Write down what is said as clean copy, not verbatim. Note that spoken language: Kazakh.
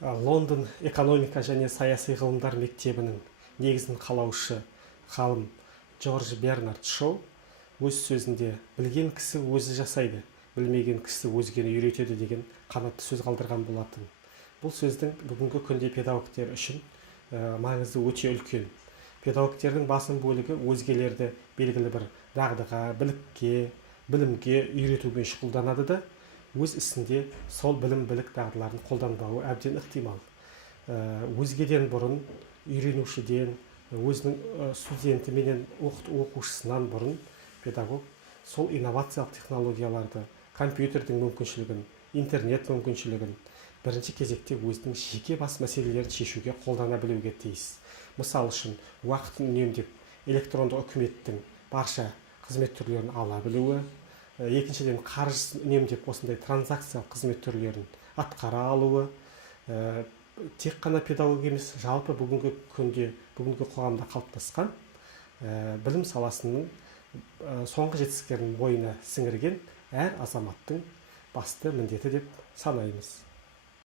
Лондон экономика және саяси ғылымдар мектебінің негізін қалаушы ғалым Джордж Бернард Шоу өз сөзінде білген кісі өзі жасайды, білмеген кісі өзгені үйретеді деген қанатты сөз қалдырған болатын. Бұл сөздің бүгінгі күнде педагогтер үшін маңызы өте үлкен. Педагогтердің басым бөлігі өзгелерді белгілі бір дағдыға, білімге үйретумен шұғылданады да, өз ісінде сол білік дағдыларын қолданбауы әбден ықтимал. Өзгеден бұрын, үйренушіден, өзінің студенті менен оқушысынан бұрын педагог сол инновациялық технологияларды, компьютердің мүмкіншілігін, интернет мүмкіншілігін бірінші кезекте өзінің жеке бас мәселелерін шешуге қолдана білуге тиіс. Мысал үшін, уақытын үнемдеп, электронды үкіметтің барша қызмет түрлерін ала білуі, екіншіден қаржысын үнемдеп осындай транзакциялық қызмет түрлерін атқара алуы, тек қана педагог емес, жалпы бүгінгі күнде, бүгінгі қоғамда қалыптасқан білім саласының соңғы жетістіктерін бойына сіңірген әр азаматтың басты міндеті деп санаймыз.